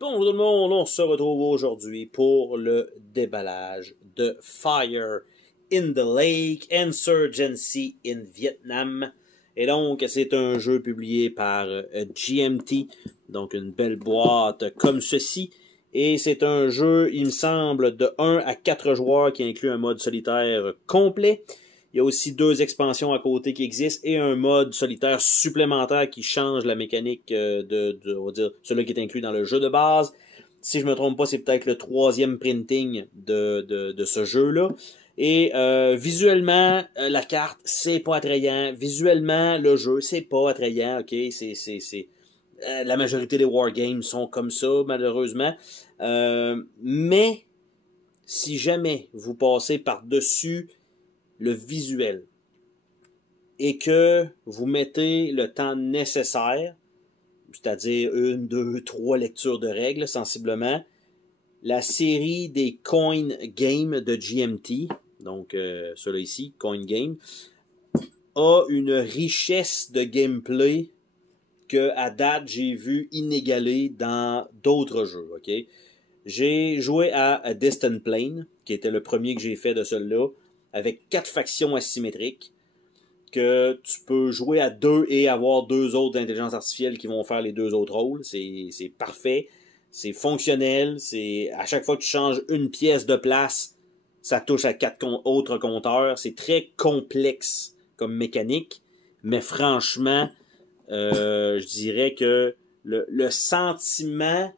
Bonjour tout le monde, on se retrouve aujourd'hui pour le déballage de Fire in the Lake Insurgency in Vietnam. Et donc, c'est un jeu publié par GMT, donc une belle boîte comme ceci. Et c'est un jeu, il me semble, de 1 à 4 joueurs qui inclut un mode solitaire complet. Il y a aussi 2 expansions à côté qui existent et un mode solitaire supplémentaire qui change la mécanique on va dire, celui qui est inclus dans le jeu de base. Si je me trompe pas, c'est peut-être le 3e printing de ce jeu-là. Et visuellement, la carte, c'est pas attrayant. Visuellement, le jeu, c'est pas attrayant. Ok, la majorité des wargames sont comme ça, malheureusement. Mais si jamais vous passez par-dessus le visuel et que vous mettez le temps nécessaire, c'est-à-dire 1, 2, 3 lectures de règles sensiblement, la série des Coin Game de GMT, donc ceux-là ici, Coin Game, a une richesse de gameplay que à date j'ai vu inégalée dans d'autres jeux. Ok, j'ai joué à Distant Plane, qui était le premier que j'ai fait de celui-là, avec 4 factions asymétriques, que tu peux jouer à 2 et avoir 2 autres intelligences artificielles qui vont faire les 2 autres rôles. C'est parfait, c'est fonctionnel, à chaque fois que tu changes une pièce de place, ça touche à 4 autres compteurs. C'est très complexe comme mécanique, mais franchement, je dirais que le sentiment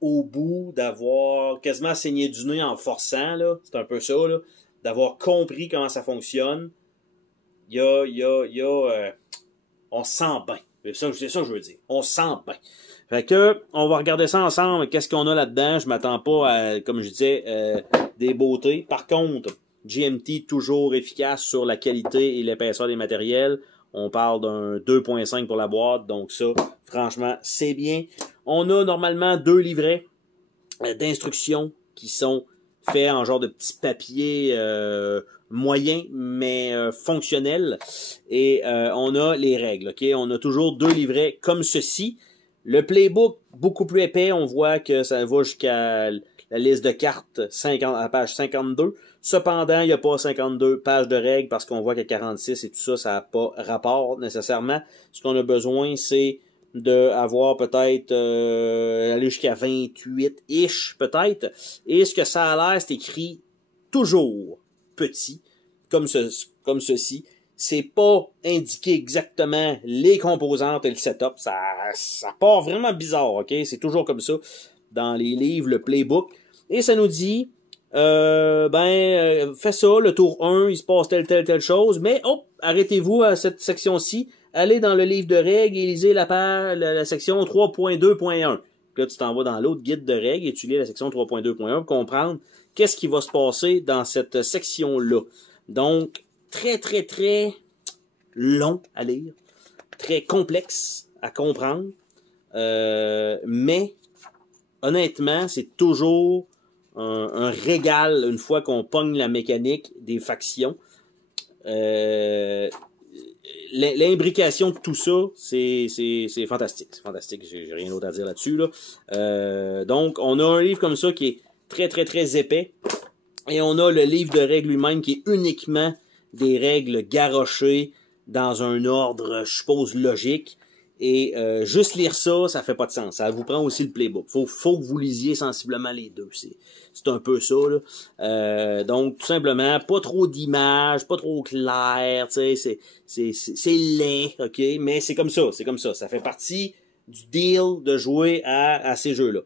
au bout d'avoir quasiment saigné du nez en forçant, là, c'est un peu ça, là, d'avoir compris comment ça fonctionne, on se sent bien. C'est ça que je veux dire. On se sent bien. Fait que, on va regarder ça ensemble. Qu'est-ce qu'on a là-dedans? Je m'attends pas à, comme je disais, des beautés. Par contre, GMT toujours efficace sur la qualité et l'épaisseur des matériels. On parle d'un 2.5 pour la boîte, donc ça, franchement, c'est bien. On a normalement 2 livrets d'instructions qui sont faits en genre de petits papiers moyens, mais fonctionnels. Et on a les règles. Ok, on a toujours 2 livrets comme ceci. Le playbook, beaucoup plus épais. On voit que ça va jusqu'à la liste de cartes à page 52. Cependant, il n'y a pas 52 pages de règles parce qu'on voit qu'il y a 46 et tout ça, ça n'a pas rapport nécessairement. Ce qu'on a besoin, c'est d'avoir peut-être aller jusqu'à 28-ish peut-être. Et ce que ça a l'air, c'est écrit toujours petit, comme ceci. C'est pas indiqué exactement les composantes et le setup. Ça part vraiment bizarre, ok? C'est toujours comme ça dans les livres, le playbook. Et ça nous dit, fais ça, le tour 1, il se passe telle chose, mais hop, arrêtez-vous à cette section-ci, allez dans le livre de règles et lisez la section 3.2.1. Là, tu t'en vas dans l'autre guide de règles et tu lis la section 3.2.1 pour comprendre qu'est-ce qui va se passer dans cette section-là. Donc, très, très, très long à lire, très complexe à comprendre, mais honnêtement, c'est toujours un régal une fois qu'on pogne la mécanique des factions. L'imbrication de tout ça, c'est fantastique. C'est fantastique, j'ai rien d'autre à dire là-dessus. Là. Donc, on a un livre comme ça qui est très, très, très épais. Et on a le livre de règles lui-même qui est uniquement des règles garrochées dans un ordre, je suppose, logique. Et juste lire ça, ça fait pas de sens. Ça vous prend aussi le playbook. Faut que vous lisiez sensiblement les deux. C'est un peu ça, là. Donc, tout simplement, pas trop d'images, pas trop clair, tu sais, c'est laid, ok? Mais c'est comme ça, Ça fait partie du deal de jouer à ces jeux-là.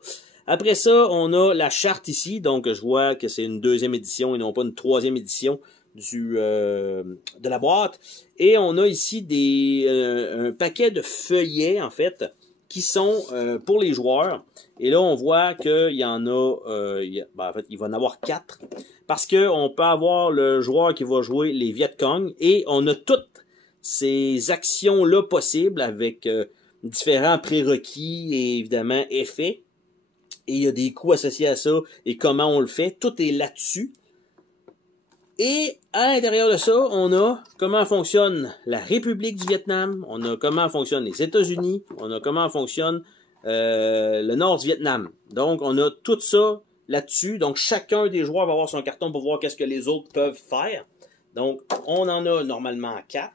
Après ça, on a la charte ici. Donc, je vois que c'est une 2e édition et non pas une 3e édition de la boîte. Et on a ici un paquet de feuillets, en fait, qui sont pour les joueurs. Et là, on voit qu'il y en a, en fait, il va en avoir 4. Parce que on peut avoir le joueur qui va jouer les Viet Cong et on a toutes ces actions-là possibles avec différents prérequis et évidemment effets. Et il y a des coûts associés à ça et comment on le fait. Tout est là-dessus. Et à l'intérieur de ça, on a comment fonctionne la République du Vietnam, on a comment fonctionnent les États-Unis, on a comment fonctionne le nord du Vietnam. Donc, on a tout ça là-dessus. Donc, chacun des joueurs va avoir son carton pour voir qu'est-ce que les autres peuvent faire. Donc, on en a normalement 4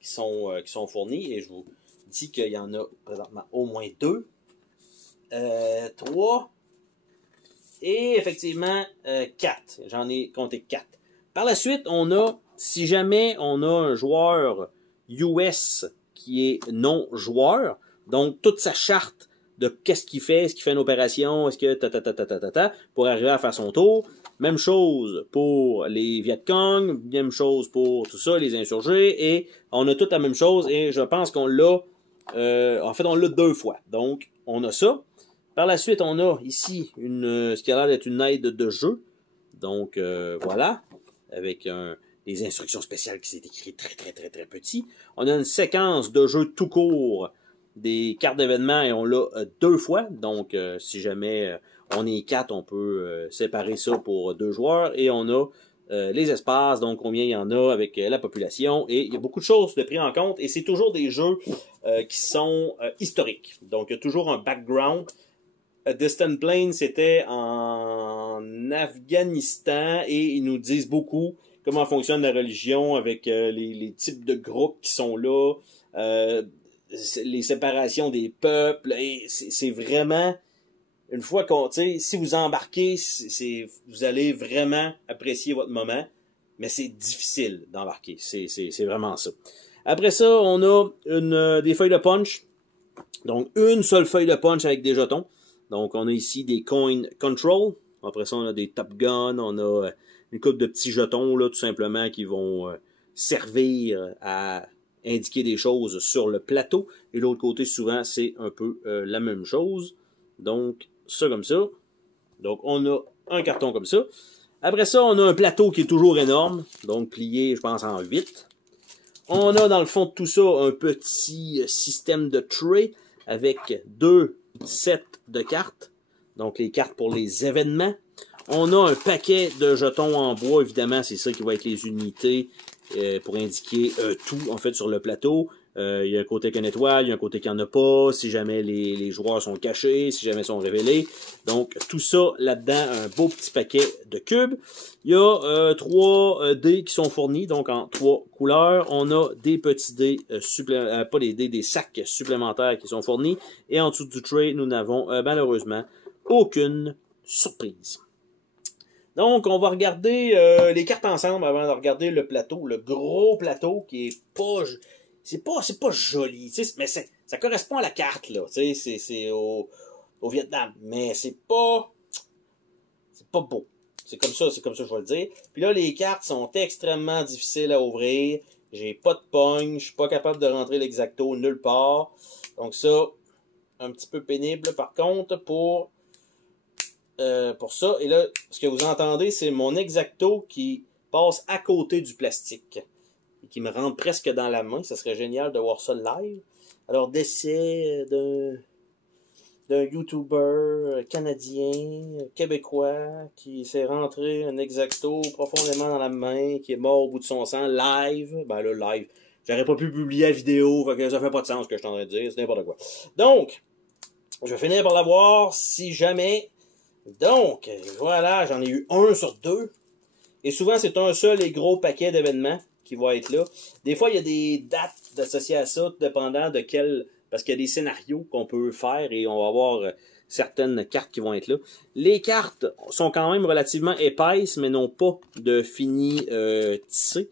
qui sont fournis. Et je vous dis qu'il y en a présentement au moins 2, 3 et effectivement 4. J'en ai compté 4. Par la suite, on a, si jamais on a un joueur US qui est non-joueur, donc toute sa charte de qu'est-ce qu'il fait, est-ce qu'il fait une opération, est-ce que pour arriver à faire son tour. Même chose pour les Viet Cong, même chose pour tout ça, les insurgés, et on a toute la même chose, et je pense qu'on l'a, en fait, on l'a 2 fois. Donc, on a ça. Par la suite, on a ici ce qui a l'air d'être une aide de jeu. Donc, voilà, avec des instructions spéciales qui s'est écrit très petit. On a une séquence de jeu tout court des cartes d'événements et on l'a 2 fois. Donc, si jamais on est 4, on peut séparer ça pour 2 joueurs. Et on a les espaces, donc combien il y en a avec la population. Et il y a beaucoup de choses de pris en compte. Et c'est toujours des jeux qui sont historiques. Donc, il y a toujours un background. Distant Plains, c'était en Afghanistan et ils nous disent beaucoup comment fonctionne la religion avec les types de groupes qui sont là, les séparations des peuples. Et c'est vraiment, une fois qu'on, tu sais, si vous embarquez, vous allez vraiment apprécier votre moment, mais c'est difficile d'embarquer. C'est vraiment ça. Après ça, on a des feuilles de punch. Donc, une seule feuille de punch avec des jetons. Donc, on a ici des coin control. Après ça, on a des top guns. On a une couple de petits jetons, là, tout simplement, qui vont servir à indiquer des choses sur le plateau. Et l'autre côté, souvent, c'est un peu la même chose. Donc, ça comme ça. Donc, on a un carton comme ça. Après ça, on a un plateau qui est toujours énorme. Donc, plié, je pense, en 8. On a, dans le fond de tout ça, un petit système de tray avec 2 sets de cartes, donc les cartes pour les événements. On a un paquet de jetons en bois, évidemment, c'est ça qui va être les unités pour indiquer tout, en fait, sur le plateau. Il y a un côté qui a une étoile, il y a un côté qui n'en a pas, si jamais les joueurs sont cachés, si jamais ils sont révélés. Donc, tout ça là-dedans, un beau petit paquet de cubes. Il y a 3 dés qui sont fournis, donc en 3 couleurs. On a des petits dés, pas des dés, des sacs supplémentaires qui sont fournis. Et en dessous du tray, nous n'avons malheureusement aucune surprise. Donc, on va regarder les cartes ensemble avant de regarder le plateau, le gros plateau qui est pas... C'est pas joli, mais ça correspond à la carte, là, c'est au Vietnam, mais c'est pas beau. C'est comme ça que je vais le dire. Puis là, les cartes sont extrêmement difficiles à ouvrir. J'ai pas de pogne, je suis pas capable de rentrer l'exacto nulle part. Donc ça, un petit peu pénible, par contre, pour ça. Et là, ce que vous entendez, c'est mon exacto qui passe à côté du plastique. Qui me rentre presque dans la main. Ça serait génial de voir ça live. Alors, d'essai d'un YouTuber canadien, québécois, qui s'est rentré un exacto profondément dans la main, qui est mort au bout de son sang, live. Ben là, live. J'aurais pas pu publier la vidéo, fait que ça fait pas de sens ce que je suis en train de dire, c'est n'importe quoi. Donc, je vais finir par l'avoir si jamais. Donc, voilà, j'en ai eu 1 sur 2. Et souvent, c'est un seul et gros paquet d'événements qui va être là. Des fois, il y a des dates associées à ça, dépendant de quel... Parce qu'il y a des scénarios qu'on peut faire et on va avoir certaines cartes qui vont être là. Les cartes sont quand même relativement épaisses, mais n'ont pas de fini tissé.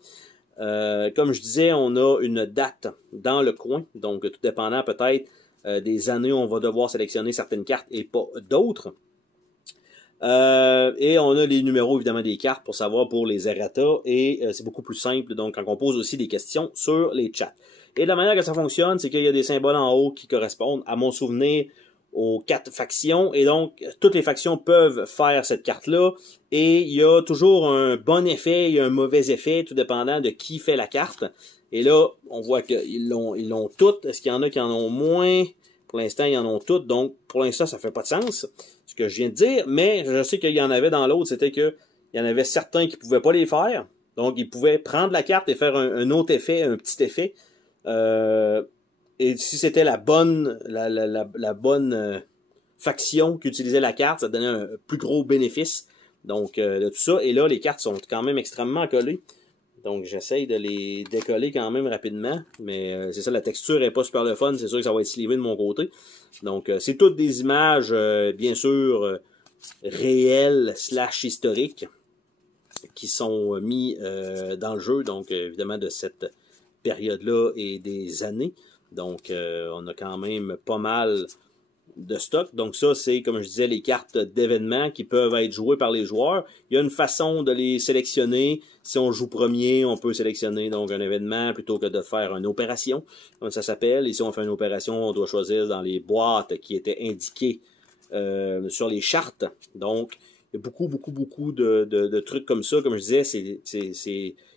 Comme je disais, on a une date dans le coin. Donc, tout dépendant peut-être des années, on va devoir sélectionner certaines cartes et pas d'autres. Et on a les numéros évidemment des cartes pour savoir pour les errata et c'est beaucoup plus simple donc quand on pose aussi des questions sur les chats. Et de la manière que ça fonctionne, c'est qu'il y a des symboles en haut qui correspondent à mon souvenir aux 4 factions et donc toutes les factions peuvent faire cette carte-là et il y a toujours un bon effet et un mauvais effet tout dépendant de qui fait la carte. Et là, on voit qu'ils l'ont toutes. Est-ce qu'il y en a qui en ont moins? Pour l'instant, ils en ont toutes, donc pour l'instant, ça fait pas de sens, ce que je viens de dire, mais je sais qu'il y en avait dans l'autre, c'était qu'il y en avait certains qui pouvaient pas les faire, donc ils pouvaient prendre la carte et faire un autre effet, un petit effet, Et si c'était la bonne faction qui utilisait la carte, ça donnait un plus gros bénéfice. Donc, de tout ça. Et là, les cartes sont quand même extrêmement collées. Donc, j'essaye de les décoller quand même rapidement. Mais c'est ça, la texture est pas super le fun. C'est sûr que ça va être slivé de mon côté. Donc, c'est toutes des images, bien sûr, réelles / historiques qui sont mis dans le jeu. Donc, évidemment, de cette période-là et des années. Donc, on a quand même pas mal de stock. Donc, ça, c'est, comme je disais, les cartes d'événements qui peuvent être jouées par les joueurs. Il y a une façon de les sélectionner. Si on joue premier, on peut sélectionner donc un événement plutôt que de faire une opération, comme ça s'appelle. Et si on fait une opération, on doit choisir dans les boîtes qui étaient indiquées sur les chartes. Donc, il y a beaucoup de trucs comme ça. Comme je disais, il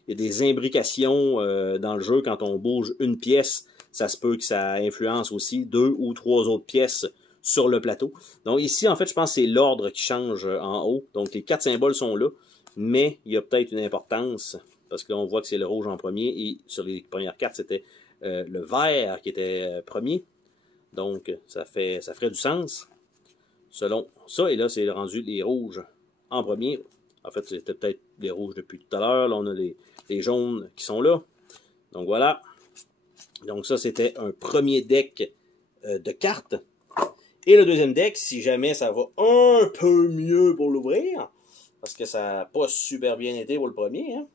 y a des imbrications dans le jeu. Quand on bouge une pièce, ça se peut que ça influence aussi 2 ou 3 autres pièces sur le plateau. Donc ici, en fait, je pense que c'est l'ordre qui change en haut. Donc les 4 symboles sont là, mais il y a peut-être une importance, parce que là, on voit que c'est le rouge en premier, et sur les premières cartes, c'était le vert qui était premier. Donc ça ferait du sens, selon ça. Et là, c'est rendu les rouges en premier. En fait, c'était peut-être les rouges depuis tout à l'heure. Là, on a les jaunes qui sont là. Donc voilà. Donc ça, c'était un premier deck de cartes. Et le deuxième deck, si jamais ça va un peu mieux pour l'ouvrir, parce que ça n'a pas super bien été pour le premier, hein.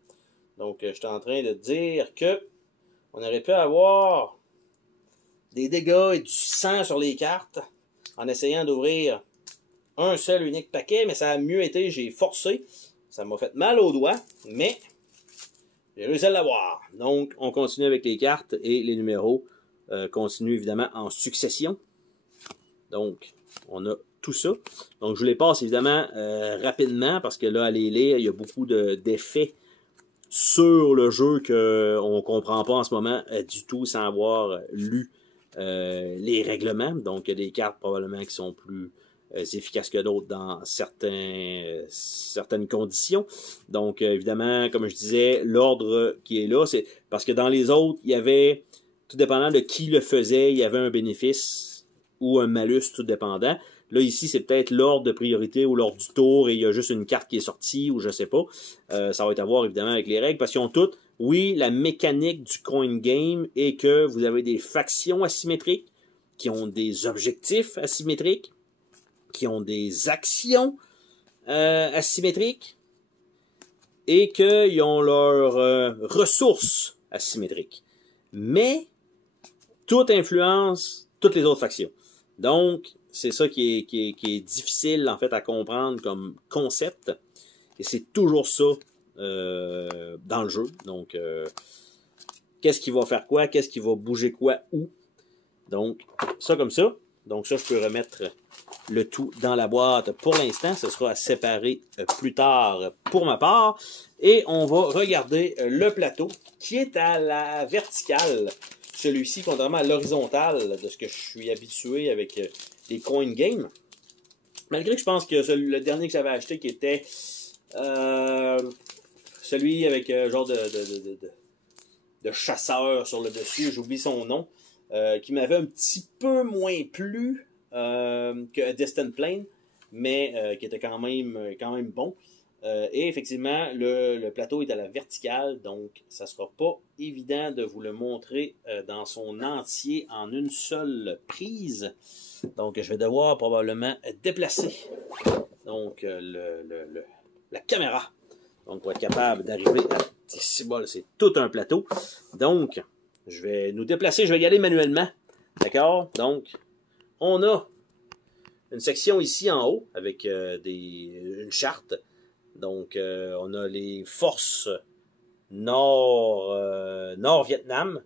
Donc je suis en train de dire que on aurait pu avoir des dégâts et du sang sur les cartes en essayant d'ouvrir un seul unique paquet, mais ça a mieux été, j'ai forcé. Ça m'a fait mal aux doigts, mais j'ai réussi à l'avoir. Donc, on continue avec les cartes et les numéros continuent évidemment en succession. Donc, on a tout ça. Donc, je vous les passe évidemment rapidement parce que là, à les lire, il y a beaucoup d'effets sur le jeu qu'on ne comprend pas en ce moment du tout sans avoir lu les règlements. Donc, il y a des cartes probablement qui sont plus efficaces que d'autres dans certaines conditions. Donc, évidemment, comme je disais, l'ordre qui est là, c'est parce que dans les autres, il y avait, tout dépendant de qui le faisait, il y avait un bénéfice ou un malus, tout dépendant. Là, ici, c'est peut-être l'ordre de priorité ou l'ordre du tour et il y a juste une carte qui est sortie ou je sais pas. Ça va être à voir, évidemment, avec les règles parce qu'ils ont toutes, oui, la mécanique du coin game est que vous avez des factions asymétriques qui ont des objectifs asymétriques, qui ont des actions asymétriques et qu'ils ont leurs ressources asymétriques. Mais tout influence toutes les autres factions. Donc, c'est ça qui est difficile en fait à comprendre comme concept. Et c'est toujours ça dans le jeu. Donc, qu'est-ce qui va faire quoi? Qu'est-ce qui va bouger quoi? Où? Donc, ça comme ça. Donc ça, je peux remettre le tout dans la boîte pour l'instant. Ce sera à séparer plus tard pour ma part. Et on va regarder le plateau qui est à la verticale. Celui-ci, contrairement à l'horizontale de ce que je suis habitué avec les coin games. Malgré que je pense que le dernier que j'avais acheté qui était celui avec genre de chasseur sur le dessus, j'oublie son nom. Qui m'avait un petit peu moins plu que Distant Plane, mais qui était quand même bon. Et effectivement, le plateau est à la verticale, donc ça ne sera pas évident de vous le montrer dans son entier en une seule prise. Donc, je vais devoir probablement déplacer donc, la caméra. Donc, pour être capable d'arriver à... C'est tout un plateau. Donc, je vais nous déplacer, je vais y aller manuellement. D'accord? Donc, on a une section ici en haut avec une charte. Donc, on a les forces Nord-Vietnam.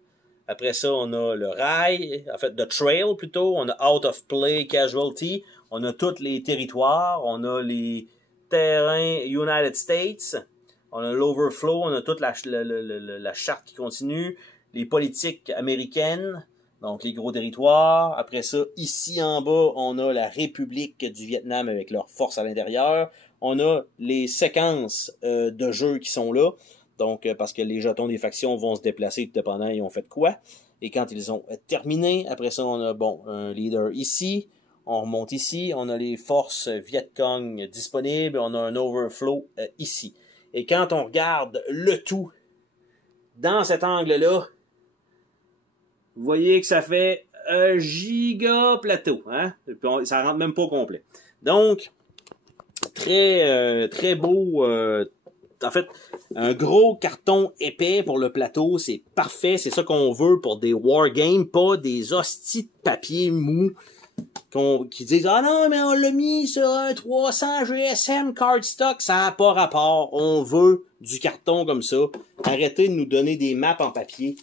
Après ça, on a le rail, en fait, the trail plutôt. On a out of play casualty. On a tous les territoires. On a les terrains United States. On a l'overflow. On a toute la charte qui continue. Les politiques américaines. Donc, les gros territoires. Après ça, ici en bas, on a la République du Vietnam avec leurs forces à l'intérieur. On a les séquences de jeu qui sont là. Donc, parce que les jetons des factions vont se déplacer tout dépendant ils ont fait quoi. Et quand ils ont terminé, après ça, on a bon un leader ici. On remonte ici. On a les forces Vietcong disponibles. On a un overflow ici. Et quand on regarde le tout dans cet angle-là, vous voyez que ça fait un giga plateau. Hein? Ça rentre même pas au complet. Donc, très beau. En fait, un gros carton épais pour le plateau, c'est parfait. C'est ça qu'on veut pour des wargames, pas des hosties de papier mou qui disent « Ah non, mais on l'a mis sur un 300 GSM cardstock. » Ça n'a pas rapport. On veut du carton comme ça. Arrêtez de nous donner des maps en papier.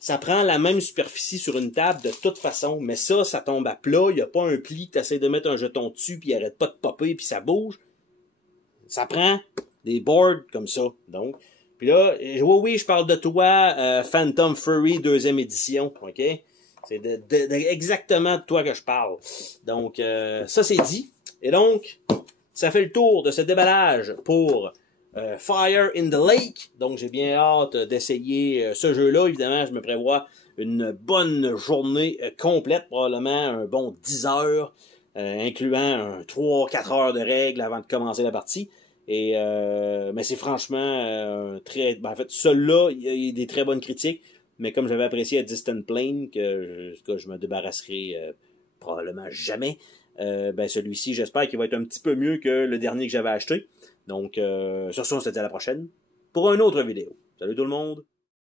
Ça prend la même superficie sur une table de toute façon, mais ça tombe à plat. Il n'y a pas un pli que tu essaies de mettre un jeton dessus, puis il arrête pas de popper, puis ça bouge. Ça prend des boards comme ça. Donc, puis là, oui, je parle de toi, Phantom Fury 2e édition, ok? C'est exactement de toi que je parle. Donc, ça c'est dit. Et donc, ça fait le tour de ce déballage pour Fire in the Lake. Donc, j'ai bien hâte d'essayer ce jeu-là. Évidemment, je me prévois une bonne journée complète, probablement un bon 10 heures, incluant 3-4 heures de règles avant de commencer la partie. Et mais c'est franchement très... en fait, celui-là, il y a des très bonnes critiques. Mais comme j'avais apprécié à Distant Plane, que je me débarrasserai probablement jamais, ben celui-ci, j'espère qu'il va être un petit peu mieux que le dernier que j'avais acheté. Donc, sur ce, on se dit à la prochaine pour une autre vidéo. Salut tout le monde!